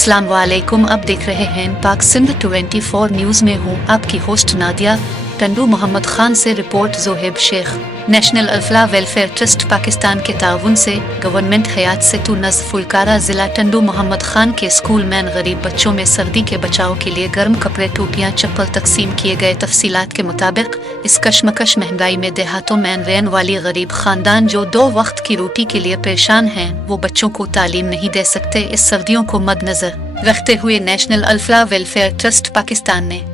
अस्सलाम वालेकुम। अब देख रहे हैं पाक सिंध 24 न्यूज़ में हूँ आपकी होस्ट नादिया। टंडू मोहम्मद खान से report Zohaib Sheikh. National Alfalah welfare trust Pakistan के ताउन से गवर्नमेंट हयात से टू नज़ फुलकारा ज़िला टंडू मोहम्मद खान के स्कूल में गरीब बच्चों में सर्दी के बचाव के लिए गर्म कपड़े, टोपियाँ, चप्पल तकसीम किए गए। तफसीलात के मुताबिक इस कशमकश महंगाई में देहातों में रहने वाली गरीब खानदान जो 2 वक्त की रोटी के लिए परेशान हैं, वो बच्चों को तालीम नहीं दे सकते। इस सर्दियों को मद्देनजर रखते हुए national Alfalah welfare trust Pakistan ने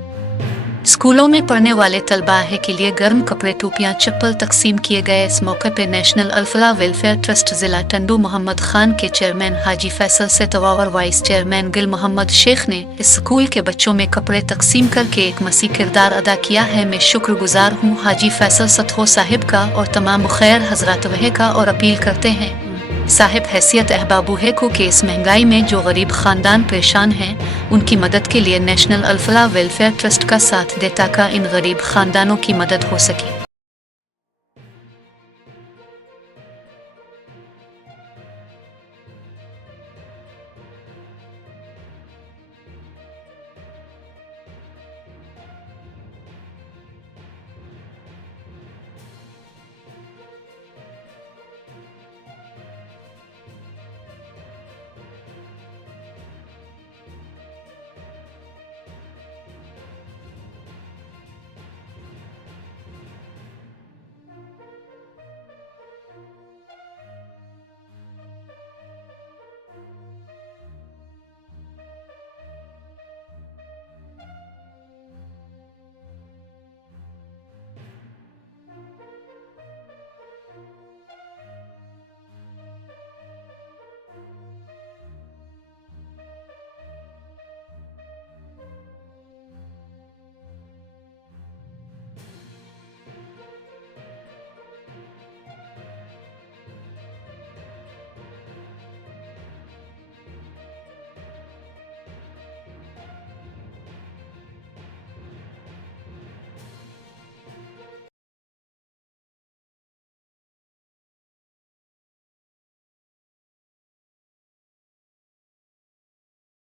स्कूलों में पढ़ने वाले तलबा के लिए गर्म कपड़े, टोपियाँ, चप्पल तकसीम किए गए। इस मौके पर नेशनल अल्फला वेलफेयर ट्रस्ट जिला टंडू मोहम्मद खान के चेयरमैन हाजी फैसल सेतवा और वाइस चेयरमैन गिल मोहम्मद शेख ने इस स्कूल के बच्चों में कपड़े तकसीम करके एक मसीह किरदार अदा किया है। मैं शुक्रगुजार हूँ हाजी फैसल सतहो साहिब का और तमाम मुखैर हजरात वहे का, और अपील करते हैं साहिब हैसियत अहबाबू है को कि इस महंगाई में जो गरीब खानदान परेशान हैं, उनकी मदद के लिए नेशनल अल्फला वेलफेयर ट्रस्ट का साथ दे ताकि इन गरीब खानदानों की मदद हो सके।